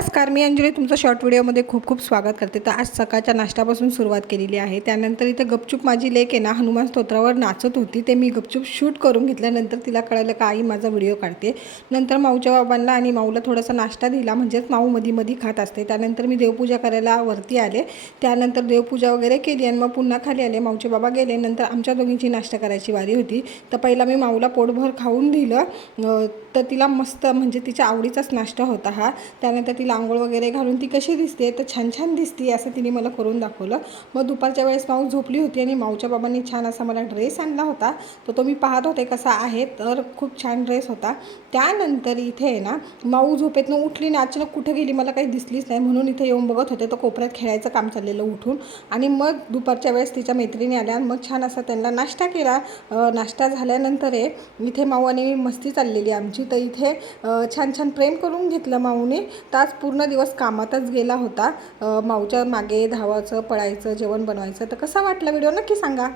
नमस्कार, मी अंजली तुमचं शॉर्ट व्हिडिओमध्ये खूप खूप स्वागत करते। तर आज सकाळच्या नाश्त्यापासून सुरुवात केलेली आहे। त्यानंतर इथे गपचूप माझी लेक आहे ना हनुमान स्तोत्रावर नाचत होती, ते मी गपचूप शूट करून घेतल्यानंतर तिला कळलं का आई माझा व्हिडिओ काढते। नंतर माऊच्या बाबांना आणि माऊला थोडासा नाश्ता दिला, म्हणजेच माऊ मधी मधी खात असते। त्यानंतर मी देवपूजा करायला वरती आले, त्यानंतर देवपूजा वगैरे केली आणि मग पुन्हा खाली आले। माऊचे बाबा गेले, नंतर आमच्या दोघींची नाश्ता करायची वारी होती। तर पहिला मी माऊला पोटभर खाऊन दिलं, तर तिला मस्त म्हणजे तिच्या आवडीचाच नाश्ता होता हा। त्यानंतर तिला आंघोळ वगैरे घालून ती कशी दिसते तर छान छान दिसते असं तिने मला करून दाखवलं। मग दुपारच्या वेळेस माऊ झोपली होती आणि माऊच्या बाबांनी छान असा मला ड्रेस आणला होता, तर तो मी पाहत होते कसा आहे, तर खूप छान ड्रेस होता। त्यानंतर इथे आहे ना माऊ झोपेतनं उठली आणि अचानक कुठे गेली मला काही दिसलीच नाही, म्हणून इथे येऊन बघत होते, तर कोपऱ्यात खेळायचं काम चाललेलं उठून। आणि मग दुपारच्या वेळेस तिच्या मैत्रिणी आल्या आणि मग छान असा त्यांना नाश्ता केला। नाश्ता झाल्यानंतर इथे माऊ आणि मी मस्ती चाललेली आमची, तर इथे छान छान प्रेम करून घेतलं माऊने। तास पूर्ण दिवस कामातच गेला होता, माऊच्या मागे धावायचं, पळायचं, जेवण बनवायचं। तर कसा वाटला व्हिडिओ नक्की सांगा।